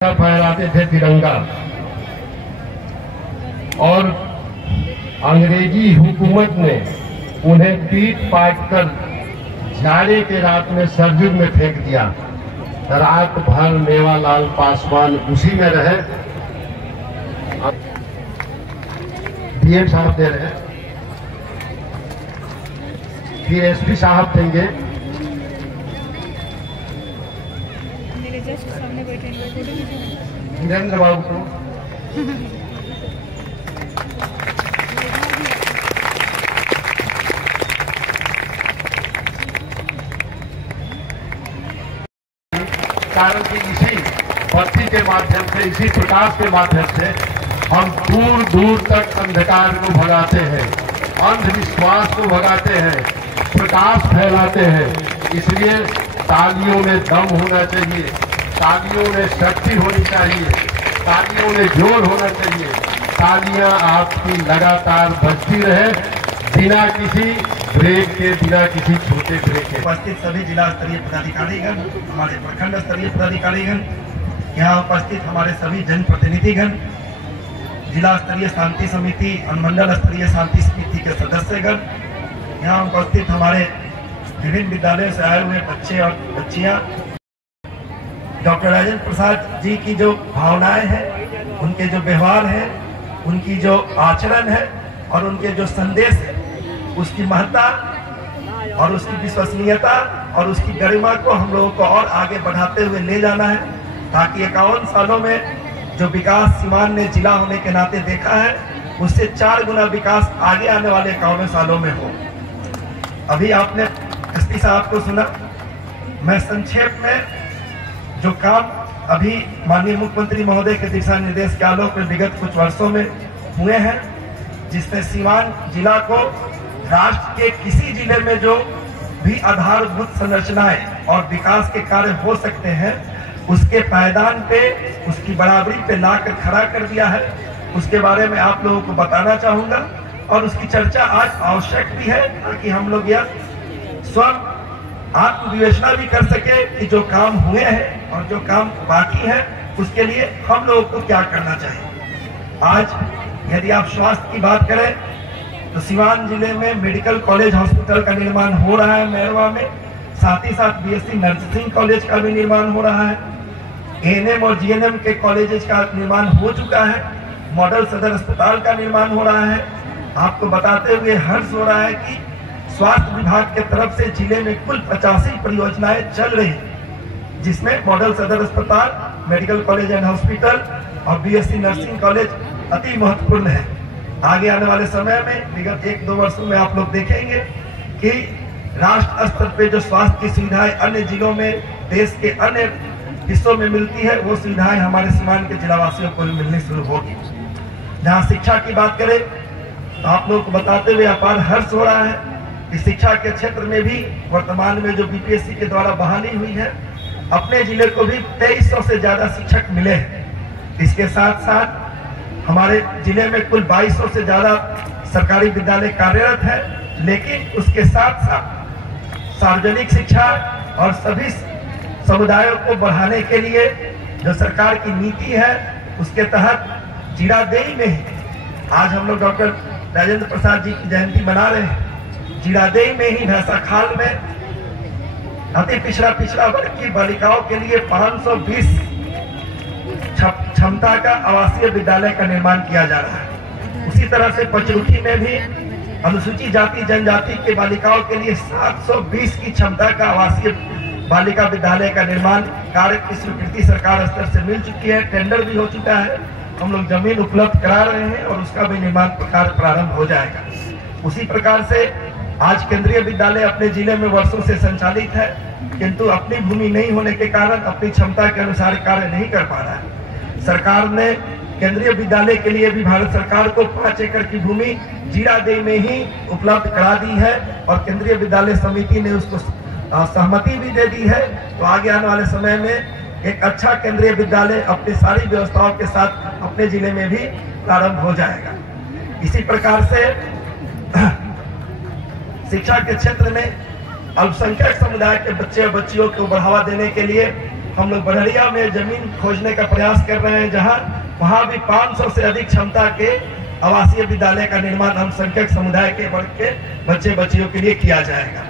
फहराते थे तिरंगा, और अंग्रेजी हुकूमत ने उन्हें पीट पाट कर जाड़े के रात में सरजू में फेंक दिया। रात भर मेवालाल पासवान उसी में रहे। डीएम साहब दे रहे, फिर एसपी साहब देंगे। वीरेंद्र बाबू को कारण कि इसी बत्ती के माध्यम से, इसी प्रकाश के माध्यम से हम दूर दूर तक अंधकार को भगाते हैं, अंधविश्वास को भगाते हैं, प्रकाश फैलाते हैं। इसलिए तालियों में दम होना चाहिए, तालियों में शक्ति होनी चाहिए, तालियों में जोर होना चाहिए। तालियां आपकी लगातार बजती रहे, बिना किसी ब्रेक के, बिना किसी छोटे ब्रेक के। उपस्थित सभी जिला स्तरीय पदाधिकारीगण, हमारे प्रखंड स्तरीय पदाधिकारीगण, यहाँ उपस्थित हमारे सभी जनप्रतिनिधिगण, जिला स्तरीय शांति समिति, अनुमंडल स्तरीय शांति समिति के सदस्यगण, यहाँ उपस्थित हमारे विभिन्न विद्यालयों से आए हुए बच्चे और बच्चियां, डॉक्टर राजेंद्र प्रसाद जी की जो भावनाएं हैं, उनके जो व्यवहार है, उनकी जो आचरण है और उनके जो संदेश है, उसकी महत्ता और उसकी विश्वसनीयता और उसकी गरिमा को हम लोगों को और आगे बढ़ाते हुए ले जाना है, ताकि 51 सालों में जो विकास सीवान ने जिला होने के नाते देखा है, उससे 4 गुना विकास आगे आने वाले 51 सालों में हो। अभी आपने एसपी साहब को सुना। मैं संक्षेप में जो काम अभी माननीय मुख्यमंत्री महोदय के दिशा निर्देश के आलोक में विगत कुछ वर्षों में हुए हैं, जिसमें सीवान जिला को राष्ट्र के किसी जिले में जो भी आधारभूत संरचनाएं और विकास के कार्य हो सकते हैं, उसके पायदान पे, उसकी बराबरी पे लाकर खड़ा कर दिया है। उसके बारे में आप लोगों को बताना चाहूंगा और उसकी चर्चा आज आवश्यक भी है, ताकि हम लोग यह स्वयं आत्मविवेचना भी कर सके कि जो काम हुए हैं और जो काम बाकी है, उसके लिए हम लोगों को क्या करना चाहिए। आज यदि आप स्वास्थ्य की बात करें तो सीवान जिले में मेडिकल कॉलेज हॉस्पिटल का निर्माण हो रहा है मैरवा में, साथ ही साथ बीएससी नर्सिंग कॉलेज का भी निर्माण हो रहा है, एएनएम और जीएनएम के कॉलेजेस का निर्माण हो चुका है, मॉडल सदर अस्पताल का निर्माण हो रहा है। आपको बताते हुए हर्ष हो रहा है कि स्वास्थ्य विभाग के तरफ से जिले में कुल 85 परियोजनाएं चल रही हैं, जिसमें मॉडल सदर अस्पताल, मेडिकल कॉलेज एंड हॉस्पिटल और बीएससी नर्सिंग कॉलेज अति महत्वपूर्ण है। आगे आने वाले समय में विगत 1-2 वर्षों में आप लोग देखेंगे कि राष्ट्र स्तर पे जो स्वास्थ्य की सुविधाएं अन्य जिलों में, देश के अन्य हिस्सों में मिलती है, वो सुविधाएं हमारे सीवान के जिलावासियों को भी मिलनी शुरू होगी। जहाँ शिक्षा की बात करें तो आप लोग को बताते हुए अपार हर्ष हो रहा है कि शिक्षा के क्षेत्र में भी वर्तमान में जो बीपीएससी के द्वारा बहाली हुई है, अपने जिले को भी 2300 से ज्यादा शिक्षक मिले हैं। इसके साथ साथ हमारे जिले में कुल 2200 से ज्यादा सरकारी विद्यालय कार्यरत है, लेकिन उसके साथ साथ सार्वजनिक शिक्षा और सभी समुदायों को बढ़ाने के लिए जो सरकार की नीति है, उसके तहत जीरादेई में ही आज हम लोग डॉक्टर राजेंद्र प्रसाद जी की जयंती मना रहे हैं। जीरादेई में ही भैंसाखाल में अति पिछड़ा वर्ग की बालिकाओं के लिए 520 क्षमता का आवासीय विद्यालय का निर्माण किया जा रहा है। उसी तरह से पचरुखी में भी अनुसूचित जाति जनजाति के बालिकाओं के लिए 720 की क्षमता का आवासीय बालिका विद्यालय का निर्माण कार्य की स्वीकृति सरकार स्तर से मिल चुकी है, टेंडर भी हो चुका है, हम लोग जमीन उपलब्ध करा रहे हैं और उसका भी निर्माण कार्य प्रारंभ हो जाएगा। उसी प्रकार से आज केंद्रीय विद्यालय अपने जिले में वर्षों से संचालित है, किंतु अपनी भूमि नहीं होने के कारण अपनी क्षमता के अनुसार कार्य नहीं कर पा रहा है। सरकार ने केंद्रीय विद्यालय के लिए भी भारत सरकार को 5 एकड़ की भूमि जीरादेई में ही उपलब्ध करा दी है और केंद्रीय विद्यालय समिति ने उसको सहमति भी दे दी है। तो आगे आने वाले समय में एक अच्छा केंद्रीय विद्यालय अपनी सारी व्यवस्थाओं के साथ अपने जिले में भी प्रारंभ हो जाएगा। इसी प्रकार से शिक्षा के क्षेत्र में अल्पसंख्यक समुदाय के बच्चे और बच्चियों को बढ़ावा देने के लिए हम लोग बड़हरिया में जमीन खोजने का प्रयास कर रहे हैं, जहां वहां भी 500 से अधिक क्षमता के आवासीय विद्यालय का निर्माण अल्पसंख्यक समुदाय के वर्ग के बच्चे बच्चियों के लिए किया जाएगा।